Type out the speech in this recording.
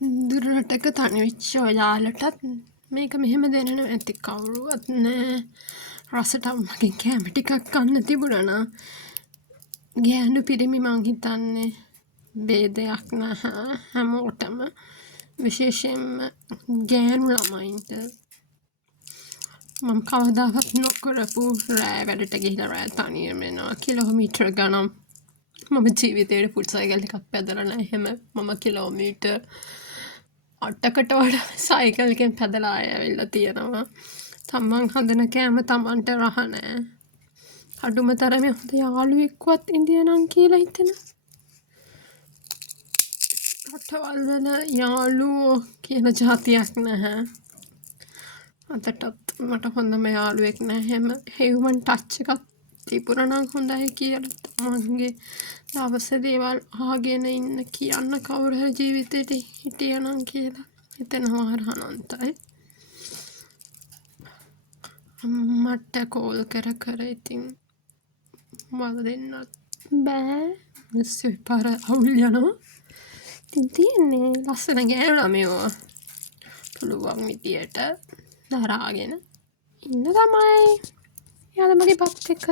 දුරටක තනිවිච්ච ඔයාලටත් මේක මෙහෙම දෙන්න ඇති කවුරුවත් නෑ. රසට අම්මගෙන් කෑම ටිකක් කන්න තිබුණා. ගෑනු පිරිමි මං හිතන්නේ ભેදයක් නැහැ හැමෝටම. විශේෂයෙන්ම ගෑනු ළමයින්ට. මම කවදාවත් නොකරපු රෑ වැඩට ගිහිල්ලා රෑ තනියම එනවා කිලෝමීටර ගණන්. මම ජීවිතේට ෆුට් සයිකල් එකක් පැදලා නැහැ. එහෙම මම කිලෝමීටර් 8කට වඩා සයිකල් එකෙන් පැදලා ආයෙවිල්ලා තියෙනවා. තමන් හදන කෑම තමන්ට රහ නැහැ. අඩුම තරමේ හොඳ යාළුවෙක්වත් ඉන්දියා නම් කියලා හිතෙන. රටවල් වල යාළුවෝ කියන જાතියක් නැහැ. අදටත් මට හොඳම යාළුවෙක් නැහැ. හැම හියුමන් ටච් එකක් තිබුණා නම් හොඳයි කියලා තමන්ගේ දවසේ දේවල් අහගෙන ඉන්න කියන්න කවුරු හරි ජීවිතේට හිටියනම් කියලා හිතෙනවා අනන්තයි. මට කෝල් කර කර ඉතින් වල දෙන්නත් බෑ. මිස්සු පාර අවුල් යනවා. ඉතින් තියන්නේ ලස්සන ගෑනු ළමයෝ පුළුවන් විදියට දරාගෙන ඉන්න තමයි. යාළුවෝ මගේ බත් එක